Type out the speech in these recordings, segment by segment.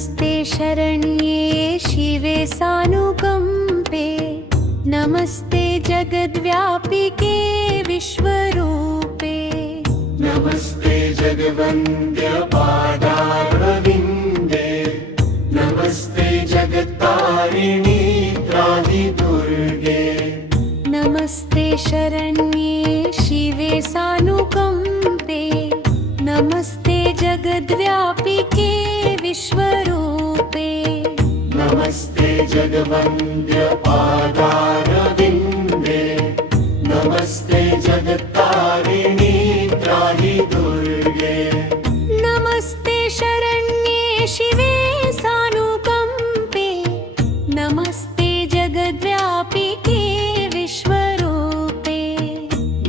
नमस्ते शरण्ये शिवे सानुकंपे नमस्ते जगद्व्यापिके विश्वरूपे नमस्ते जगवन्द्य पादारविन्दे नमस्ते जगत्तारिणी त्राहि दुर्गे नमस्ते शरण्ये शिवे सानुकंपे नमस्ते जगद्व्यापिके विश्वरूपे नमस्ते जगवन्द्य पादारविन्दे नमस्ते जगत्तारिणी त्राहि दुर्गे नमस्ते शरण्ये शिवे सानुकंपे नमस्ते जगद्व्यापिके विश्वरूपे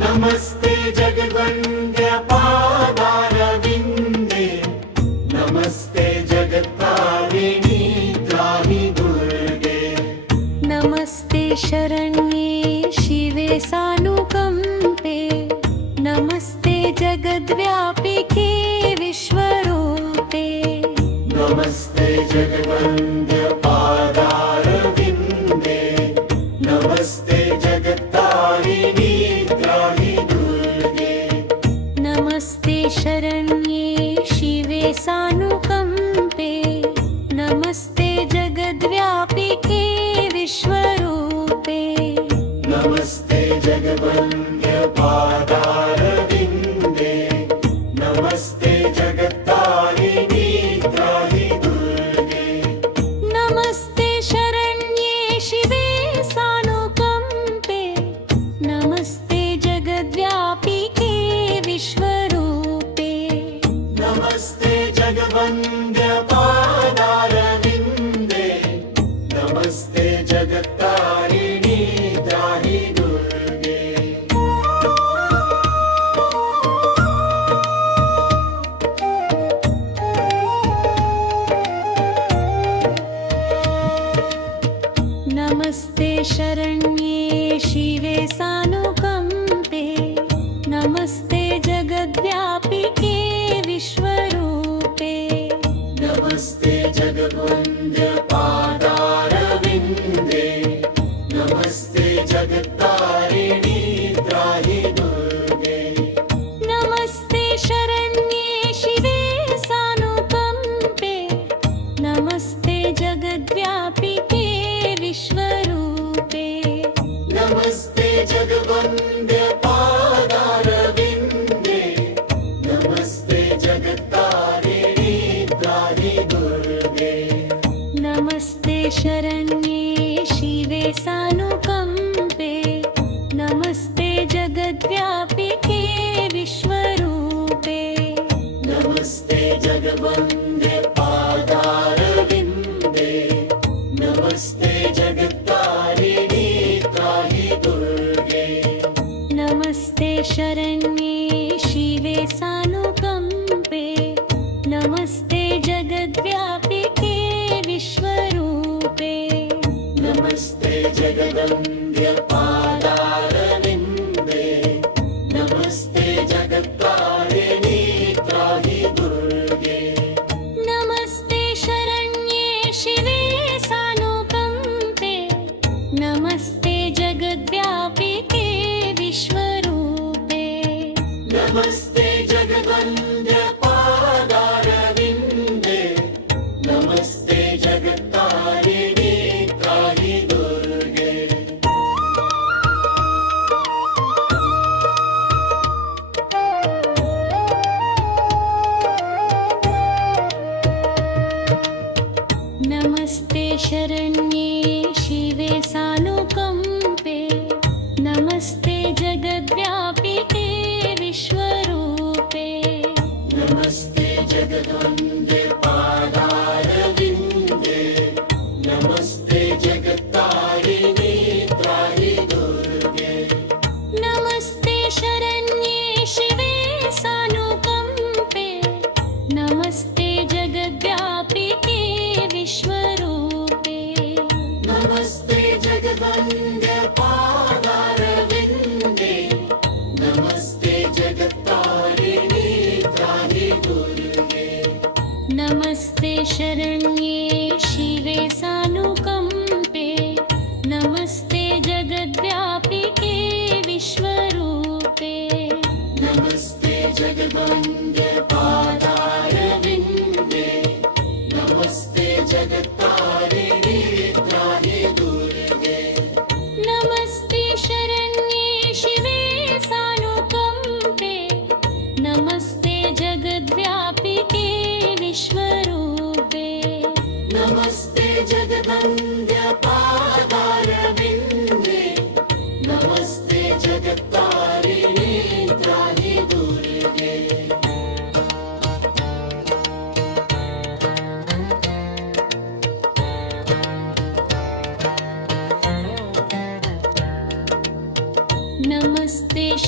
नमस्ते जगवन्द्य पादारविन्दे नमस्ते जगत्तारिणी त्राहि दुर्गे नमस्ते शरण्ये शिवे सानुकंपे नमस्ते जगद्व्यापिके विश्वरूपे नमस्ते जगवन्द्य पादारविन्दे नमस्ते जगत्तारिणी त्राहि दुर्गे नमस्ते शरण्ये शिवे सानुकंपे नमस्ते जगद्व्यापिके विश्वरूपे नमस्ते जगवन्द्य पादारविन्दे नमस्ते जगत्तारिणी त्राहि दुर्गे नमस्ते शरण्ये शिवे सानुकंपे नमस्ते जगद्व्यापिके विश्वरूपे नमस्ते जगवन्द्य पादारविन्दे नमस्ते जगत्तारिणी त्राहि दुर्गे नमस्ते शरण्ये शिवे सानुकंपे नमस्ते जगद्व्यापिके विश्वरूपे नमस्ते जगवन्द्य पादारविन्दे नमस्ते जगत्तारिणी त्राहि दुर्गे नमस्ते शरण्ये शिवे सानुकंपे नमस्ते जगद्व्यापिके विश्वरूपे नमस्ते जगवन्द्य पादारविन्दे नमस्ते जगत्तारिणी त्राहि दुर्गे नमस्ते शरण्ये शिवे सानुकंपे नमस्ते जगद्व्यापिके विश्वरूपे नमस्ते जगवन्द्य पादारविन्दे नमस्ते जगत्तारिणी त्राहि दुर्गे नमस्ते शरण्ये शिवे सानुकंपे नमस्ते जगद्व्यापिके विश्वरूपे नमस्ते जगवन्द्य पादारविन्दे नमस्ते जगत्तारिणी त्राहि दुर्गे नमस्ते शरण्ये शिवे सानुकंपे नमस्ते जगद्व्यापिके विश्वरूपे नमस्ते जगवन्द्य पादारविन्दे नमस्ते जगत्तारिणी त्राहि दुर्गे नमस्ते शरण्ये शिवे सानुकंपे नमस्ते जगद्व्यापिके विश्वरूपे नमस्ते जगवन्द्य पादारविन्दे नमस्ते जगत्तारिणी त्राहि दुर्गे नमस्ते शरण्ये शिवे सानुकंपे नमस्ते जगद्व्यापिके विश्वरूपे नमस्ते जगवन्द्य पादारविन्दे नमस्ते जगत्तारिणी त्राहि दुर्गे नमस्ते शरण्ये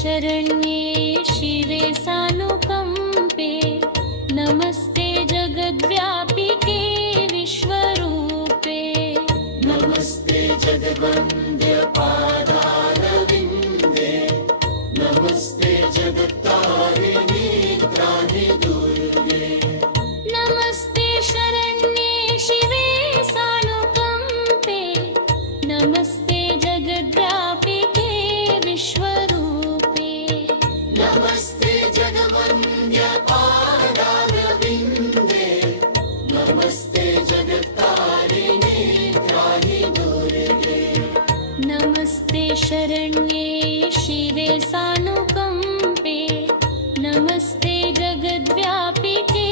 शरण्ये शिवे सानुकम्पे नमस्ते जगद्व्यापिके विश्वरूपे नमस्ते जगवन्द्य पादारविन्दे नमस्ते जगत्तारिणि त्राहि दुर्गे नमस्ते शरण्ये शिवे सानुकम्पे नमस्ते जगद्व्यापिके विश्वरूपे नमस्ते जगवन्द्य पादारविन्दे नमस्ते जगत्तारिणि त्राहि दुर्गे नमस्ते शरण्ये शिवे सानुकम्पे नमस्ते जगद्व्यापिके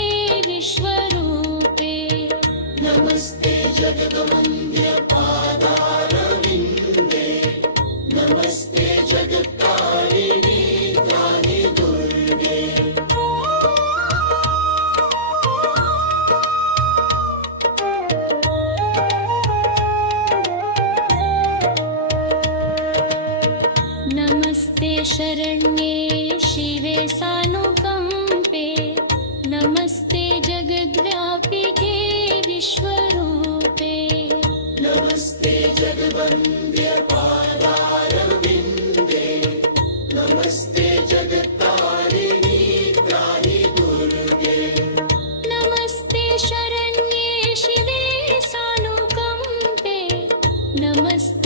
विश्वरूपे नमस्ते जगवन्द्य पादारविन्दे नमस्ते जगत्तारिणि त्राहि दुर्गे नमस्ते शरण्ये शिवे सानुकम्पे नमस्ते जगद्व्यापिके विश्वरूपे नमस्ते जगवन्द्य पादारविन्दे नमस्ते जगत्तारिणि त्राहि दुर्गे नमस्ते शरण्ये शिवे सानुकम्पे नमस्ते